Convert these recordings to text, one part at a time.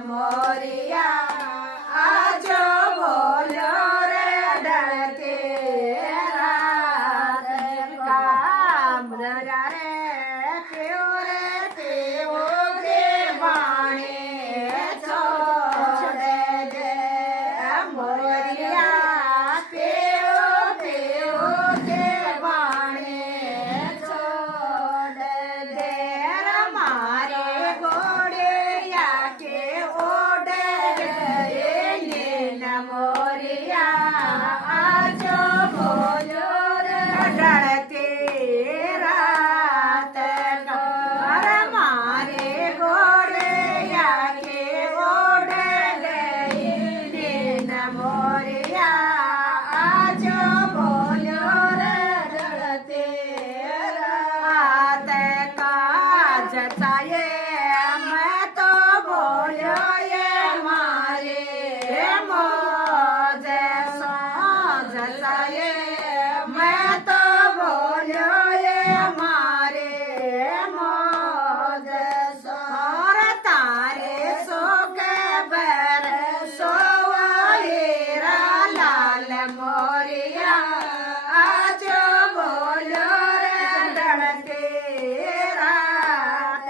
मोरिया आजो बोलो रे डरते रात काम रे प्यो रे प्यो के बाणे छोड़ दे मोरिया प्यो प्यो के बाणे छोड़ दे मारे घोड़े या के ओढ़ गए नील मोरिया आजो बोलो रे डरते रात कर मारे घोड़े या के ओढ़ गए नील मोरिया आजो बोलो रे डरते रात काज चाहिए मैं तो बोलो ये मारे मौज सोज चाहिए मैं तो बोलो ये मारे मौज सोर तारे सो के बर सो हीरा लाल मोरिया आज बोलो रे डरते रात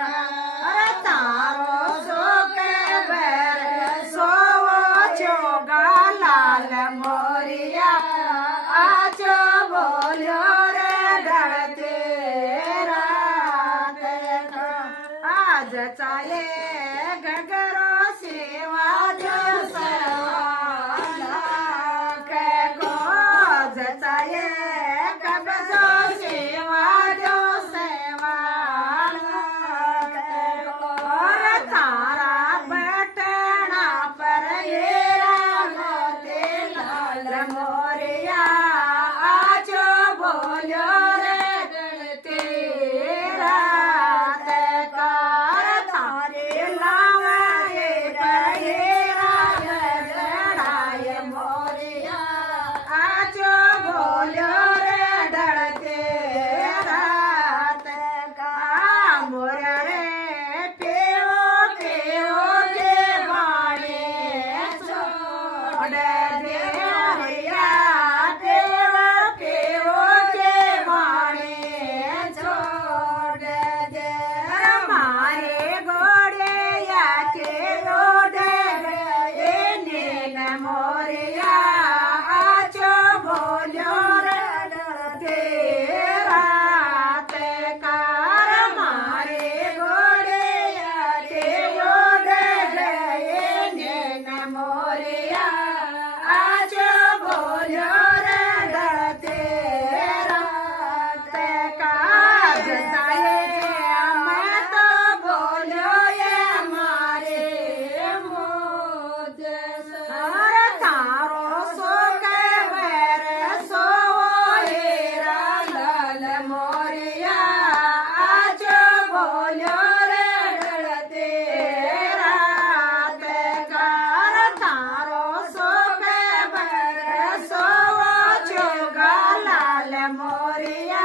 का तारो सो के बर सो चोगा लाल मोरिया आज बोलो रे डरते रात का आज चाहे गगरो सेवा जो सवाला के गोज चाहे गगरो सेवा जो सेवाला के गोर तारा बटना पर ये रामते लाल मोरिया आज बोलो रे डरते रात कार तारे लावे पर ये राम लड़ाई मोरिया आज बोलो रे डरते रात का मोरा रे पेओ पेओ के बाणे छोड़ दे मोरिया पेओ पेओ के बाणे छोड़ दे मारे घोड़े या के ओढ़ गए नील मोरिया आज बोलो रे डरते रात कार मारे घोड़े या के ओढ़ गए नील मोरिया आज बोलो रे डरते रात काज चाहिए मैं तो बोलो ये मारे मौज सर तारो सो के बर सो हीरा लाल मोरिया आज बोलो रे डरते रात कार तारो सो के बर सो चोगा लाल मोरिया